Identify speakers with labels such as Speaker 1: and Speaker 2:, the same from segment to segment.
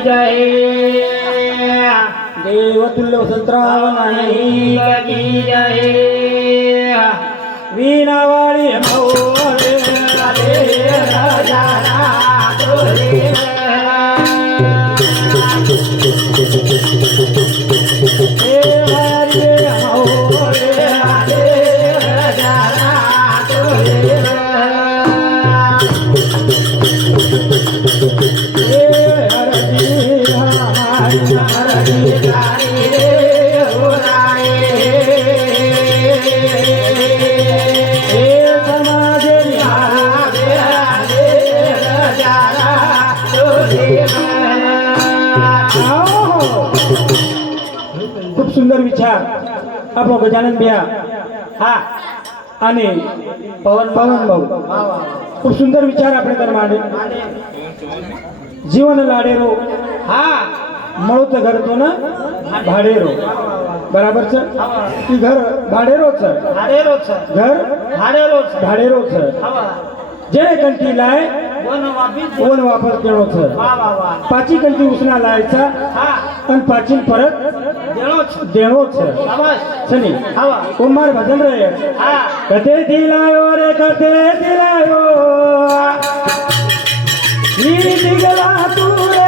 Speaker 1: નહીં
Speaker 2: કહે દેવતુલ્ય
Speaker 1: સંતરામ નહીં. કી
Speaker 2: કહે વીણાવાળી
Speaker 1: મોરે રાજા તો
Speaker 2: રે हमारी हे समाजे खूप सुंदर विचार आपला गजानन बिया हा आणि पवन पवन भाऊ खूप सुंदर विचार आपले तर मळूच घर तो ना? भाडेरो. बराबरच की घर भाडेरोच
Speaker 1: भाडे रोज
Speaker 2: घर
Speaker 1: भाडे रोज
Speaker 2: भाडेरोच
Speaker 1: हवा
Speaker 2: जे कंठी लाय
Speaker 1: वन वापिस
Speaker 2: कोण
Speaker 1: वा
Speaker 2: पाची कंठी उसना लायचा
Speaker 1: हा.
Speaker 2: आणि पाचीन परत
Speaker 1: देणोच.
Speaker 2: देणोच सनी कुमार भजन रे.
Speaker 1: हा.
Speaker 2: कथे दिलायो रे कथे दिलायो? मी दिगला तू रे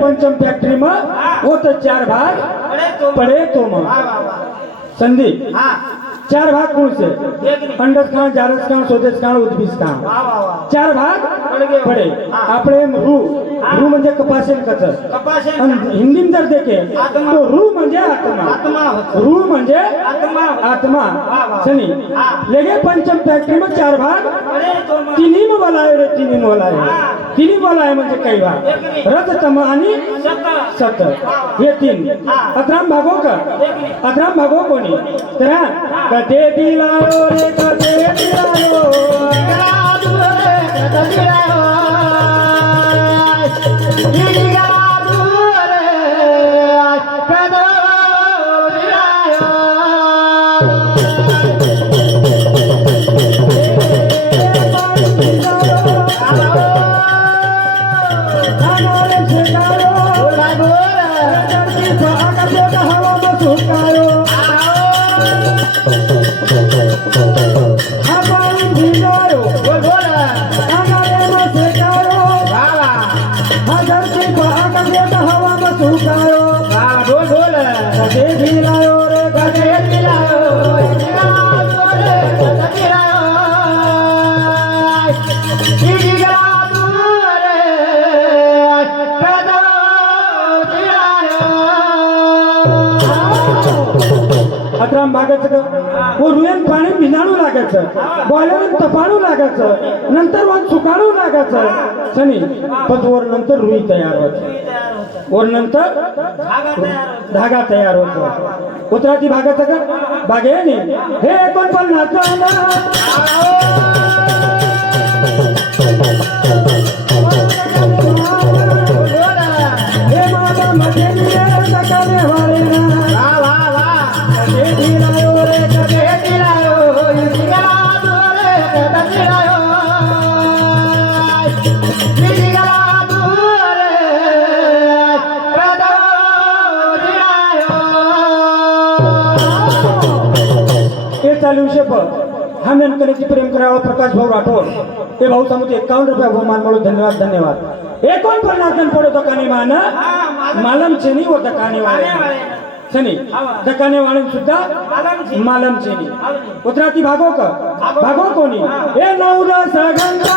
Speaker 2: पंचम फॅक्टरी मग. वो तो चार भाग. पडे तो मग. संधी चार भाग कौन से अंडस खान जारस खान स्वदेश खान उद्भिस खान. चार भाग पडे. आपले रू रू म्हणजे कपासेल कचर. हिंदीत जर देखे. तो रू म्हणजे आत्मा. रू म्हणजे आत्मा सनी लेगे पंचम फॅक्टरी में चार भाग. तिन्ही में रे तिन्ही में बोलाय तिन्ही बल आहे म्हणजे काही भाग रथ तम आणि सत. हे तीन. अकराम भागो का? अकराम भागो कोणी? तर कथे दिला रे कथे दिला रे कथे दिलायो हा पाणी भिजायो खानारे में शेकायो लागायचं. बॉयलर तपाडू लागायचं. नंतर वन सुकाडू लागायचं. सनी पण वर नंतर रुई तयार होत. वर नंतर धागा तयार होतो. उतराती भागाचं का? भागे हे एकोणपन्नास. चालू शप हा मेनकलेची प्रेम करावा प्रकाश भाऊ राठोड. हे भाऊ सांगतो एकावन्न रुपया बहुमान म्हणून धन्यवाद धन्यवाद. एकोणपन्नास जण पडो दकाने मान मालम चेनी व दकाने वाले. शनी दकाने वाले सुद्धा मालम चेनी उतराती भागो का? भागो. कोणी? हे. नऊ दस गंगा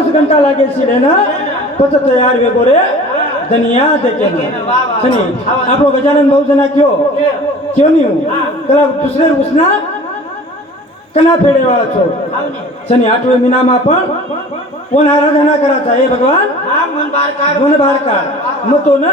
Speaker 2: दस घंटा लगे छे ना पच तैयार वे गोरे धनिया देखे सुनिए आप लोग गजानन बहुत जना क्यों? क्यों नहीं हूँ? कला दूसरे पूछना कना फेड़े वाला छो? सनी आठवे महीना मापन पण कोण आराधना कराचा हे भगवान? मन बारकार। मन बारकार। मतो ना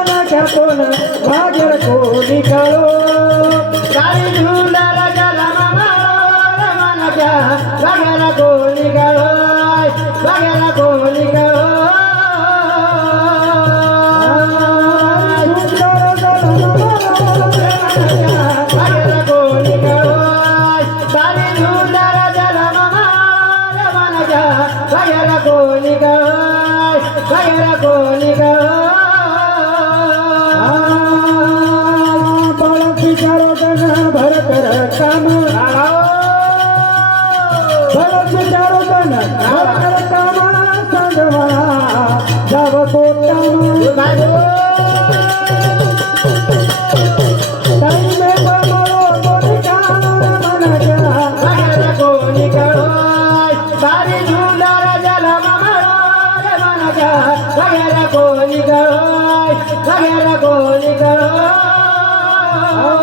Speaker 2: मना घ्या तो न भाग्यर कोणी काळो
Speaker 1: गाडी झुंडार जलमा मारो मन क्या बघायला कोणी गळो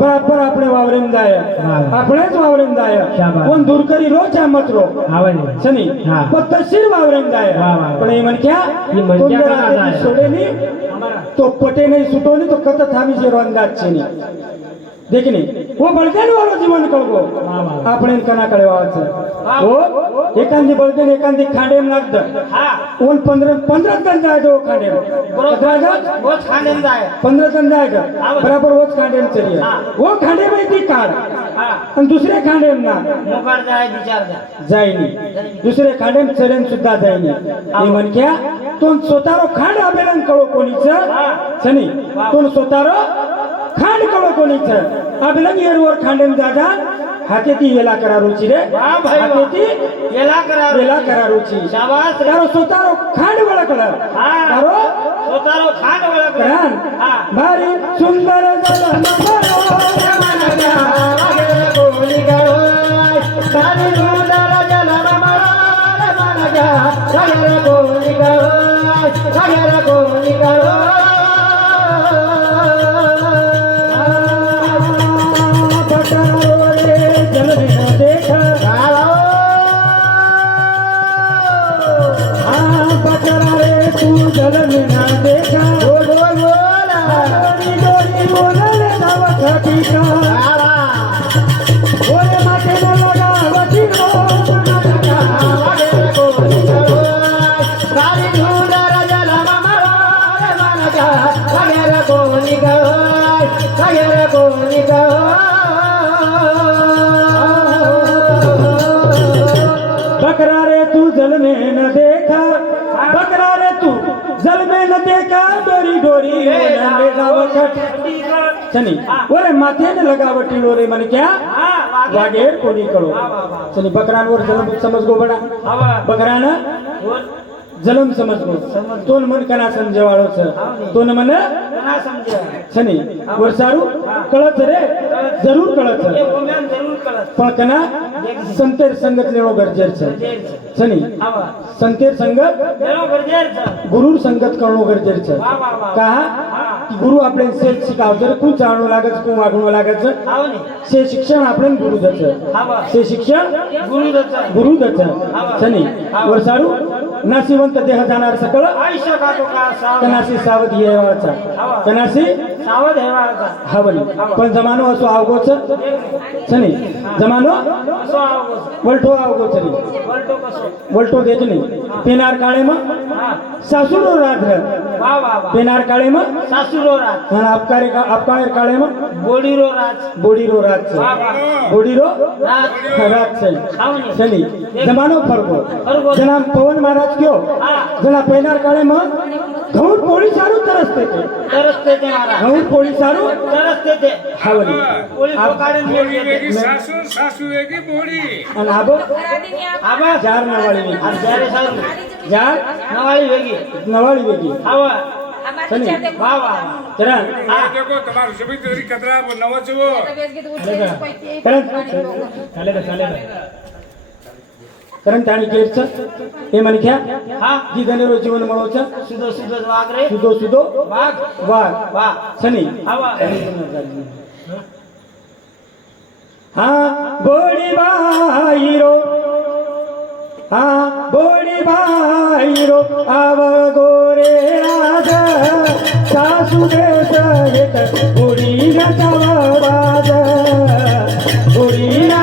Speaker 2: બરાબર આપણે વાવરેમ
Speaker 1: જાય
Speaker 2: આપણે જ વાવરેમ
Speaker 1: જાય
Speaker 2: કોણ દૂર કરી રો ચા
Speaker 1: મતરો
Speaker 2: શનિ. પત્તરશીર વાવરેમ
Speaker 1: જાય
Speaker 2: પણ એ મન ક્યાં? છોડે નહીં તો પટે નહીં છૂટો નહીં તો કત થામી છે રોંદાજ છે નહીં. देखने वो बलदेन वालो जीवन कळगो आपण कना कडे वाळायचं हो एखादी एकांदी
Speaker 1: एखादी
Speaker 2: खांडेम लागत ओन पंधरा पंधरा जण जायचं
Speaker 1: खांडेम रोज? खांडेम जाय
Speaker 2: पंधरा जण जायचं बरोबर रोज खांडेम
Speaker 1: चली
Speaker 2: वो खांडेम आहे ती काढ आणि दुसरे खांडेम ना। जाईनी दुसरे खांडेम चलन सुद्धा ये मन क्या? तो स्वतःरो खांड आबेलन कळो कोणीच सनी तो स्वतःरो खांड कळ कोणीच अभिलंग येरवर खांडेम दादा हातेती वेला करा रुची रे हातेती
Speaker 1: वेला करा
Speaker 2: वेला करा रुची
Speaker 1: शाबाश
Speaker 2: तारो सोतारो खांड वळ
Speaker 1: कळ
Speaker 2: तारो
Speaker 1: सोतारो खांड
Speaker 2: वळ
Speaker 1: कळ
Speaker 2: भारी सुंदर Sagara Govinda,
Speaker 1: Sagara Govinda, சனி ஒரு மத்தியான லகாவட்டில் मन क्या वागेर कोणी कळो. चली बकरांवर
Speaker 2: जलम समझ गो बडा. बकरान जलम समझ गो. तोन मन
Speaker 1: कना समझे समजेवाळो
Speaker 2: छ तोन मन कना समझे समजे वर सारू कळत रे.
Speaker 1: जरूर
Speaker 2: कळत. पळकना संतेर संगत लेवो गरजेर छ सनी संतेर
Speaker 1: संगत गुरुर
Speaker 2: संगत करणो गरजेर छ कहा જરૂર કળત
Speaker 1: એ ઓમેન જરૂર કળત
Speaker 2: પણ કના સંતેર સંગત લેવો ગરજેર છે
Speaker 1: જેર છે
Speaker 2: શનિ
Speaker 1: હવે
Speaker 2: સંતેર સંગત
Speaker 1: લેવો ગરજેર છે
Speaker 2: ગુરુ સંગત કરણો ગરજેર છે
Speaker 1: વાહ વાહ વાહ
Speaker 2: કહા કે ગુરુ આપણે શેષ શીખાવશે કોણ ચાણું લાગે છે કોણ વાગણું લાગે છે
Speaker 1: આવો ને
Speaker 2: સે શિક્ષણ આપણે ગુરુ દે
Speaker 1: આવો
Speaker 2: સે શિક્ષણ
Speaker 1: ગુરુ દત્ત
Speaker 2: ગુરુ દે શનિ ઓર સારું નાસીવંત દેહ જાનાર સકળ
Speaker 1: આયુષ્ય કાકો કા સાવ
Speaker 2: કનાસી સાવધી એવા છે કનાસી
Speaker 1: સાવધ હેવા હતા
Speaker 2: હવની પણ જમાનો હસો આવગો છે શનિ જમાનો
Speaker 1: કસો આવો
Speaker 2: વલઠો આવગો છે ની.
Speaker 1: વલટો કસો
Speaker 2: વલઠો દેજ નહીં પેનાર કાળેમાં
Speaker 1: હા
Speaker 2: સાસુનો રાત રહે
Speaker 1: વાહ વાહ વાહ
Speaker 2: પેનાર કાળેમાં?
Speaker 1: સાસુરો રાજ.
Speaker 2: અને આપકારે આપકારે કાળેમાં?
Speaker 1: બોડીરો રાજ.
Speaker 2: બોડીરો રાજ છે. બોડીરો
Speaker 1: રાત
Speaker 2: છે. શનિ જમાનો ફરકો. જના પવન મહારાજ કયો? જના પેનાર કાળેમાં? ઘઉં પોળી સારું તરસતે છે.
Speaker 1: તરસતે તે મારા.
Speaker 2: ઘઉં પોળી સારું
Speaker 1: તરસતે તે પકાડે ને
Speaker 3: બોડી વેગી સાસુ સાસુ વેગી બોડી
Speaker 2: અને આબો
Speaker 1: આબા
Speaker 2: જાર નવાળી વેગી.
Speaker 1: આ જ્યારે સારું.
Speaker 2: જાર?
Speaker 1: નવાળી વેગી.
Speaker 2: નવાળી વેગી.
Speaker 1: આવા.
Speaker 2: જરા.
Speaker 3: તમારું
Speaker 2: कारण आणि केरचं हे मनख्या हा. जी गणेरो जीवन मळोचं सुदो सुदो वाघ रे. सुदो सुदो वाघ. वाघ. सनी. हा बोडी बाईरो. हा बोडी बाईरो. आव गोरे राजा. सासू देस घेत बोडी नाचा वाजा बोडी ना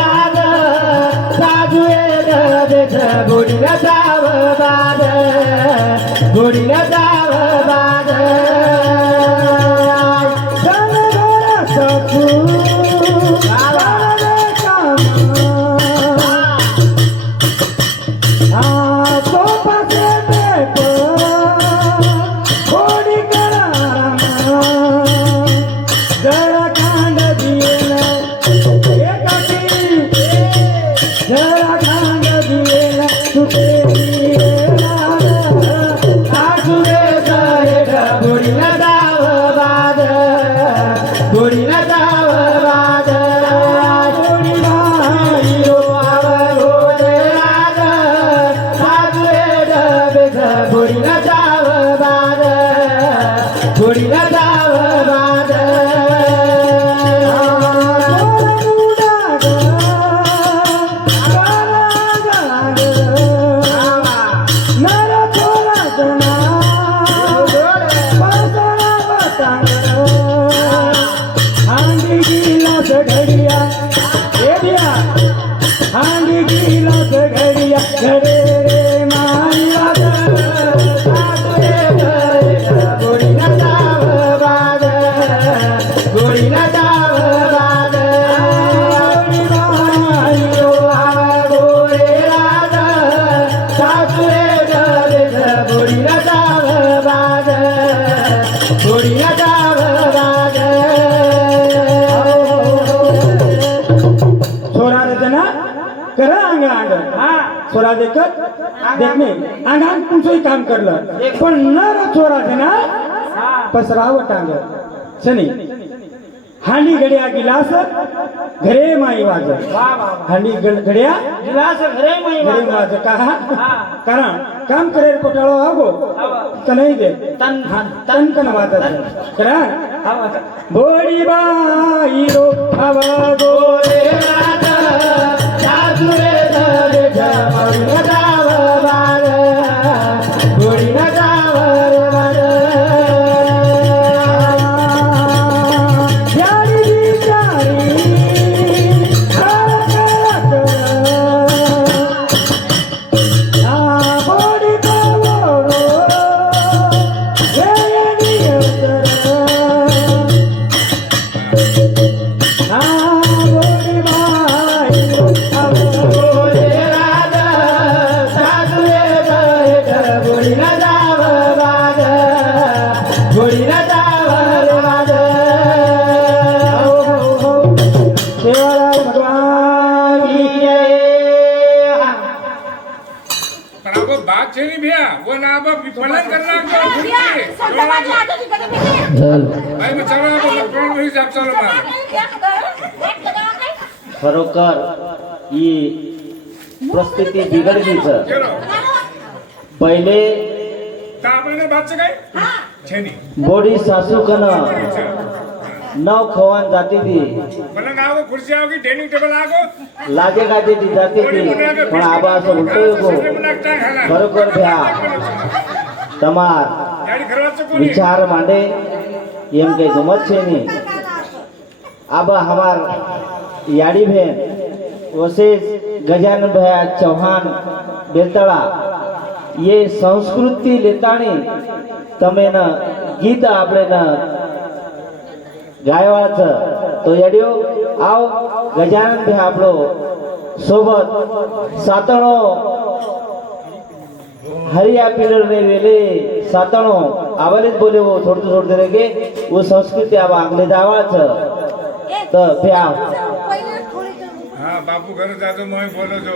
Speaker 2: गोडिया जाव बाद गोडिया बाद Come छोरा देखत देखणे अंग अंग तुमचंही काम करलं पण नर छोरा ना
Speaker 1: હા
Speaker 2: पसरावट अंग शनी हांडी गड्या गिलास घरे माई वाज
Speaker 1: वा वा
Speaker 2: हांडी गड- गड्या
Speaker 1: गिलास घरे मै
Speaker 2: घरे वाज का कारण काम करेल कोटाळो आगो तर नाही दे
Speaker 1: तन
Speaker 2: तन कन वाजत कारण बोडी बाई ખરોખર
Speaker 3: એ પરિસ્થિતિ બિગડી છે પહેલે બોડી
Speaker 4: સાસુ કના નવ ખવાન જાતી હતી
Speaker 3: મને આવો ખુરશી આવો કે ડેનિંગ ટેબલ
Speaker 4: આગો લાગે ગાજે દી જાતી હતી પણ આબા સો ઉલટો ખરોખર ભ્યા તમાર વિચાર માંડે એમ કઈ ગમત છે નહીં अब हमार यारी बहन ओशेष गजानन भैया चौहान बेतड़ा ये संस्कृति लेताणी तमे न गीत आपने न गायवाच. तो यड़ियो आओ गजानन भैया आप लोग सोबत सातणो हरिया पिलर ने वेले सातणो आवलित बोले वो थोड़ी थोड़ी देर के वो संस्कृति अब आगले दावा था તો ત્યાં
Speaker 3: હા બાપુ ઘરે જાતો મોય બોલો છો.